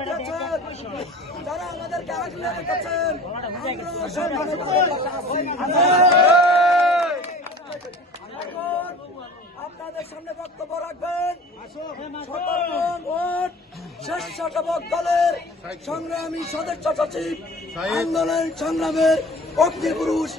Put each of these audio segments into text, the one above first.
দিয়েছেন যারা আমাদেরকে আগলে রেখেছেন আপনাদের সামনে বক্তব্য রাখবেন। স্বেচ্ছাসেবক দলের সংগ্রামী সদস্য সচিব আন্দোলন সংগ্রামের অগ্নিপুরুষ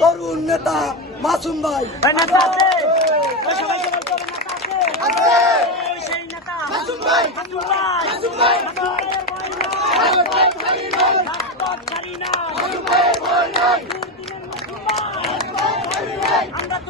তরুণ নেতা মাসুম ভাই আমরা তোমায় ভুলি নাই বাংলাদেশ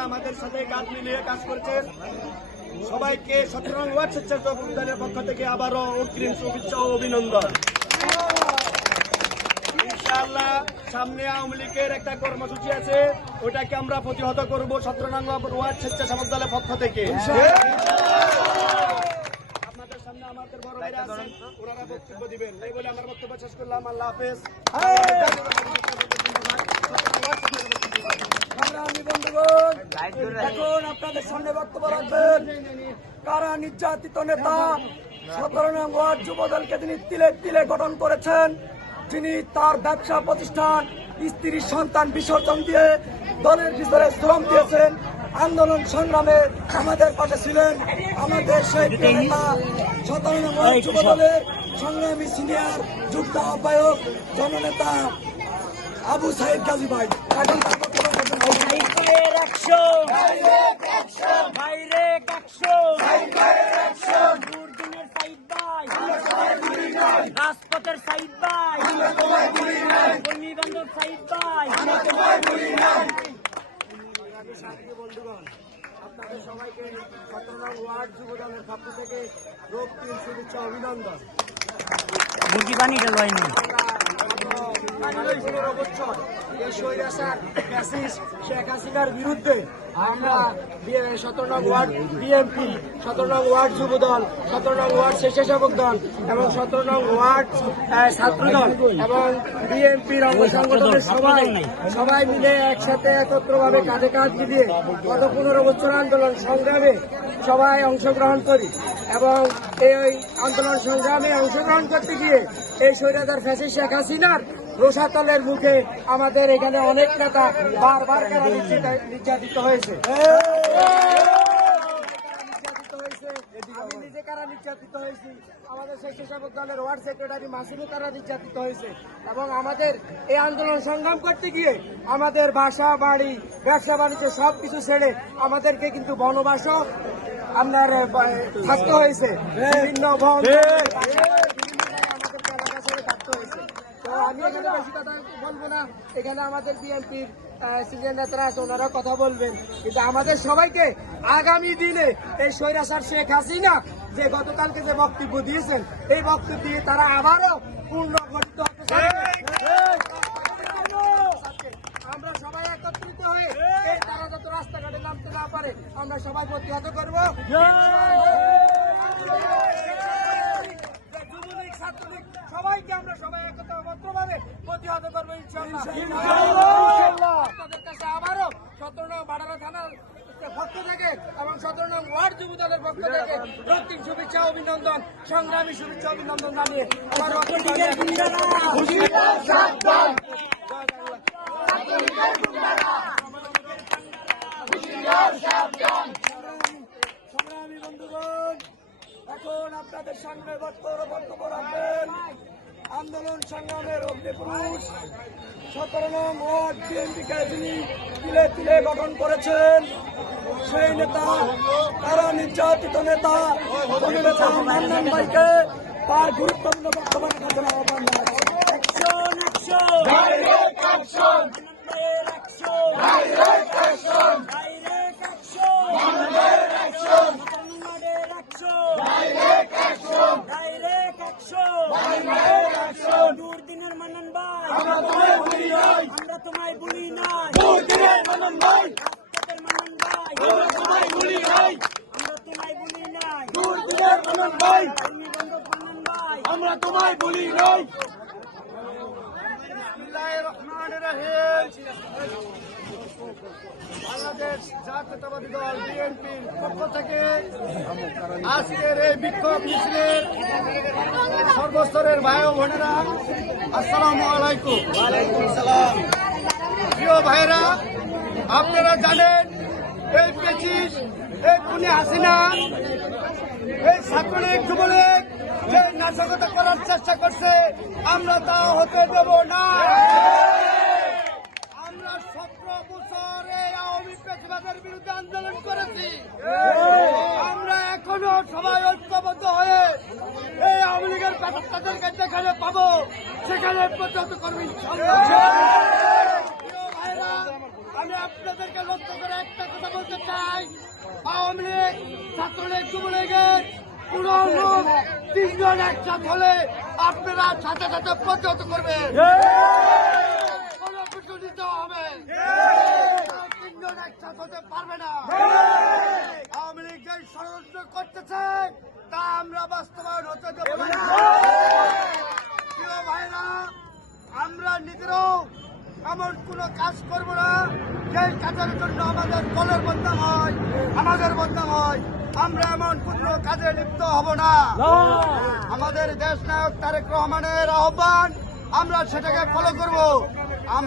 যারা আমাদের সাথে কাজ মিলিয়ে কাজ করছেন। সবাইকে সতেরো ওয়ার্ড স্বেচ্ছাসেবক দলের পক্ষ থেকে আবারও অগ্রিম শুভেচ্ছা ও অভিনন্দন। ইনশাআল্লাহ সামনে আওয়ামী লীগের একটা কর্মসূচি আছে ওটাকে আমরা প্রতিহত করব সতেরো নং ওয়ার্ড স্বেচ্ছাসেবক দলের পক্ষ থেকে। আপনাদের সামনে আমাদের বড় ভাইরা আছেন ওনারা বক্তব্য দিবেন। এই বলে আমার বক্তব্য শেষ করলাম। আল্লাহ হাফেজ। সংগ্রামী বন্ধুগণ এখন আপনাদের সামনে বক্তব্য রাখবেন। কারা নির্যাতিত নেতা সতেরো নং ওয়ার্ড যুবদলকে তিনি তিলে তিলে গঠন করেছেন যিনি তার ব্যবসা প্রতিষ্ঠান স্ত্রীর সন্তান বিসর্জন দিয়ে দলের ভিতরে শ্রম দিয়েছেন আন্দোলন সংগ্রামে আমাদের পাশে ছিলেন আমাদের সেই নেতা সতেরো ওয়ার্ড যুবদলের সংগ্রামী সিনিয়র যুক্ত আহ্বায়ক জননেতা আবু সাইদ গাজী ভাই এখন তার বক্তব্য রাখবেন। অ্যাকশন ডাইরেক্ট অ্যাকশন দুর্দিনের সাইড বাই রাজপথের সাইড বাই কর্মী বান্ধব সাইড বাই সাথী বন্ধুগণ আপনাদের সবাইকে সতেরো নং ওয়ার্ড যুব দলের পক্ষ থেকে রক্তিম শুভেচ্ছা অভিনন্দন মুরগি পানি গেল বছর এই বিরুদ্ধে আমরা সতেরো নং ওয়ার্ড সতেরো নং ওয়ার্ড দল সতেরো নং ওয়ার্ড এবং সতেরো নং ওয়ার্ড ছাত্র দল এবং সবাই সবাই মিলে একসাথে একত্রভাবে কাঁধে কাঁধ মিলিয়ে গত পনেরো বছর আন্দোলন সংগ্রামে সবাই অংশগ্রহণ করি এবং এই আন্দোলন সংগ্রামে অংশগ্রহণ করতে গিয়ে এই স্বৈরাচার ফ্যাসিস্ট শেখ হাসিনার রোষাতলের মুখে আমাদের এখানে অনেক নেতা বারবার নির্যাতিত- হয়েছে। আমি নিজে আমাদের ওয়ার্ড সেক্রেটারি হয়েছে? এবং আমাদের এই সংগ্রাম করতে গিয়ে আমাদের বাসা, বাড়ি, ব্যবসা, বাণিজ্য সব কিছু ছেড়ে আমাদেরকে কিন্তু বনবাসও আপনার থাকতে হয়েছে। বিভিন্ন আমাদেরকে এলাকা ছেড়ে থাকতে হয়েছে তো আমি এখানে বেশি কথা বলব না। এখানে আমাদের বিএনপির সিনিয়র নেতারা আছে ওনারা কথা বলবেন। কিন্তু আমাদের সবাইকে আগামী দিনে এই স্বৈরাচার শেখ হাসিনা যে গতকালকে যে বক্তব্য দিয়েছেন এই বক্তব্য দিয়ে তারা আবারও পূর্ণ গঠিত হতে আমরা সবাই একত্রিত হয়ে তারা যত রাস্তাঘাটে নামতে না পারে আমরা সবাই প্রতিহত করব যুবলীগ ছাত্রলীগ সবাইকে আমরা সবাই একত্রভাবে প্রতিহত করব আপনাদের কাছে আবারও সতেরো নং বাড়ারা থানার পক্ষ থেকে এবং সতেরো নং ওয়ার্ড যুব দলের পক্ষ থেকে প্রত্যেক শুভেচ্ছা অভিনন্দন সংগ্রামী শুভেচ্ছা অভিনন্দন জানিয়ে আমার সংগ্রামী বন্ধুগণ এখন আপনাদের সামনে বক্তব্য সংগ্রামের অগ্নিপুরুষ, সতেরো নং ওয়ার্ড বিএনপিকে যিনি তিলে তিলে গঠন করেছেন, সেই নেতা, তারা নির্যাতিত নেতা মান্নান ভাইকে তার গুরুত্বপূর্ণ বক্তব্য রাখার জন্য আহ্বান জানাচ্ছি Direct action! Direct action! Direct action! Direct action! Direct action! Direct action! Direct action! দুর্দিনের Mannan আমরা তোমায় বলি নাই আমরা তোমায় বলি নাই মানন ভাই মানন ভাই আমরা তোমায় বলি নাই আমরা তোমায় বলি নাই মানন ভাই তুমি বন্ধ মানন ভাই আমরা তোমায় বলি নাই বাংলাদেশ জাতীয়তাবাদী দল বিএনপির পক্ষ থেকে আজকের এই বিক্ষোভ সর্বস্তরের ভাই বোনেরা, আসসালামু আলাইকুম। প্রিয় ভাইরা আপনারা জানেন এই পেচিস এই পুনে হাসিনা, এই ছাত্রলীগ যুবলীগ যে নাশকতা করার চেষ্টা করছে, আমরা তা হতে দেব না আমরা সতেরো বছর এই পেশিবাদের বিরুদ্ধে আন্দোলন করেছি। আমরা এখনও সবাই ঐক্যবদ্ধ হয়ে এই আওয়ামী লীগের তাদেরকে যেখানে পাবো সেখানে পর্যন্ত ভাইরা, আমি আপনাদেরকে লক্ষ্য করে একটা কথা বলতে চাই। আওয়ামী লীগ ছাত্রলীগ যুবলীগের কোন লোক তিনজন একসাথ হলে আপনারা সাথে সাথে প্রতিহত করবেন কোন কিছু দিতে হবে তিনজন একসাথ হতে পারবে না। আওয়ামী লীগ যে ষড়যন্ত্র করতেছে তা আমরা বাস্তবায়ন হতে দেব না। প্রিয় ভাইরা আমরা নিজেরাও এমন কোনো কাজ করব না যে কাজের জন্য আমাদের দলের বদনাম হয় আমাদের বদনাম হয়। আমরা এমন কোনো কাজে লিপ্ত হব না। আমাদের দেশ নায়ক তারেক রহমানের আহ্বান আমরা সেটাকে ফলো করব।